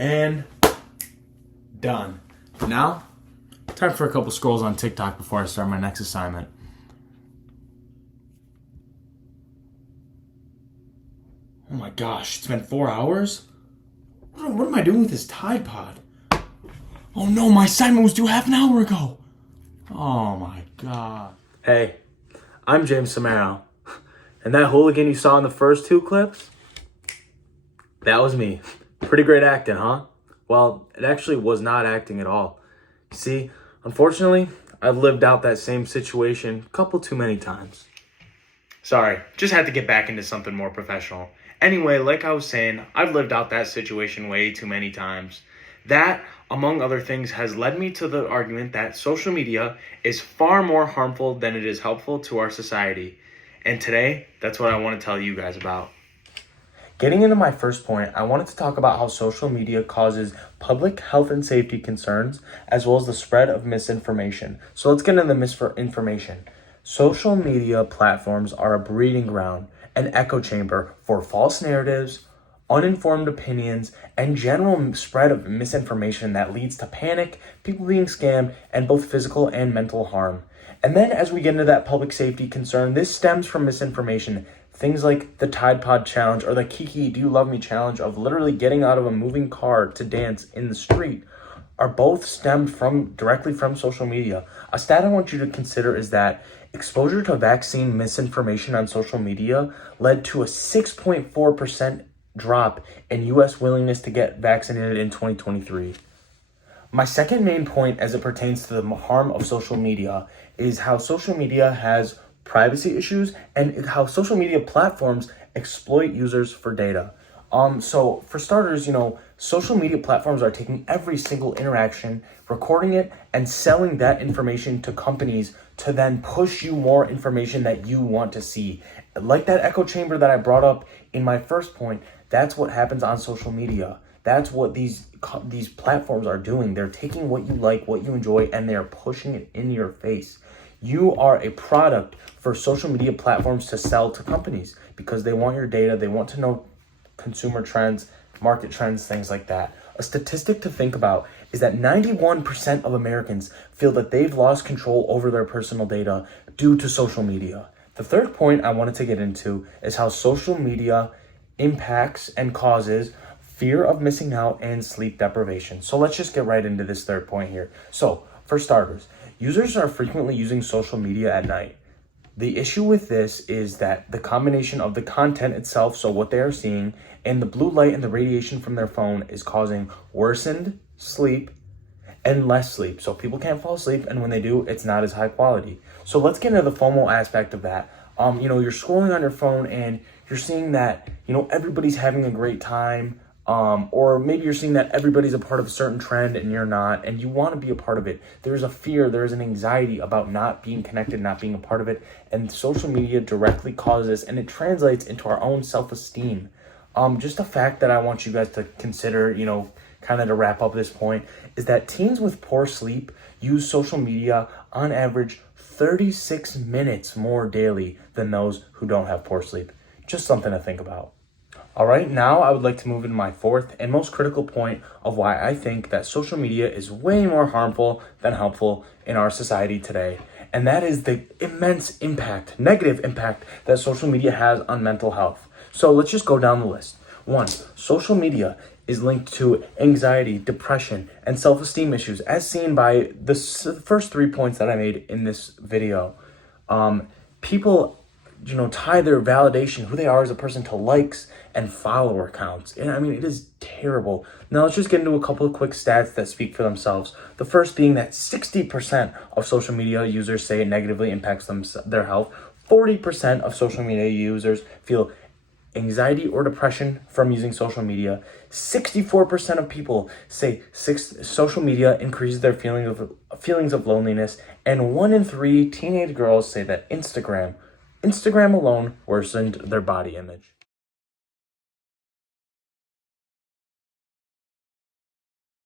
And done. Now, time for a couple scrolls on TikTok before I start my next assignment. Oh my gosh, it's been 4 hours? What am I doing with this Tide Pod? Oh no, my assignment was due half an hour ago. Oh my god. Hey, I'm James Somero. And that hooligan you saw in the first two clips? That was me. Pretty great acting, huh? Well, it actually was not acting at all. You see, unfortunately, I've lived out that same situation a couple too many times. Sorry, just had to get back into something more professional. Anyway, like I was saying, I've lived out that situation way too many times. That, among other things, has led me to the argument that social media is far more harmful than it is helpful to our society. And today, that's what I want to tell you guys about. Getting into my first point, I wanted to talk about how social media causes public health and safety concerns, as well as the spread of misinformation. So let's get into the misinformation. Social media platforms are a breeding ground, an echo chamber for false narratives, uninformed opinions, and general spread of misinformation that leads to panic, people being scammed, and both physical and mental harm. And then as we get into that public safety concern, this stems from misinformation. Things like the Tide Pod challenge or the Kiki Do You Love Me challenge of literally getting out of a moving car to dance in the street are both stemmed directly from social media. A stat I want you to consider is that exposure to vaccine misinformation on social media led to a 6.4% drop in U.S. willingness to get vaccinated in 2023. My second main point as it pertains to the harm of social media is how social media has privacy issues and how social media platforms exploit users for data. So for starters, social media platforms are taking every single interaction, recording it, and selling that information to companies to then push you more information that you want to see. Like that echo chamber that I brought up in my first point, that's what happens on social media. That's what these platforms are doing. They're taking what you like, what you enjoy, and they're pushing it in your face. You are a product for social media platforms to sell to companies because they want your data. They want to know consumer trends, market trends, things like that. A statistic to think about is that 91% of Americans feel that they've lost control over their personal data due to social media. The third point I wanted to get into is how social media impacts and causes fear of missing out and sleep deprivation. So let's just get right into this third point here. So for starters, users are frequently using social media at night. The issue with this is that the combination of the content itself, so what they are seeing, and the blue light and the radiation from their phone is causing worsened sleep and less sleep. So people can't fall asleep, and when they do, it's not as high quality. So let's get into the FOMO aspect of that. You're scrolling on your phone and you're seeing that, everybody's having a great time. Or maybe you're seeing that everybody's a part of a certain trend and you're not, and you want to be a part of it. There's a fear, there's an anxiety about not being connected, not being a part of it. And social media directly causes this, and it translates into our own self-esteem. Just a fact that I want you guys to consider, kind of to wrap up this point, is that teens with poor sleep use social media on average 36 minutes more daily than those who don't have poor sleep. Just something to think about. All right, now I would like to move into my fourth and most critical point of why I think that social media is way more harmful than helpful in our society today. And that is the immense impact, negative impact that social media has on mental health. So let's just go down the list. 1, social media is linked to anxiety, depression, and self-esteem issues, as seen by the first 3 points that I made in this video. People tie their validation, who they are as a person, to likes and follower counts. And it is terrible. Now let's just get into a couple of quick stats that speak for themselves. The first being that 60% of social media users say it negatively impacts their health. 40% of social media users feel anxiety or depression from using social media. 64% of people say social media increases their feelings of loneliness. And 1 in 3 teenage girls say that Instagram alone worsened their body image.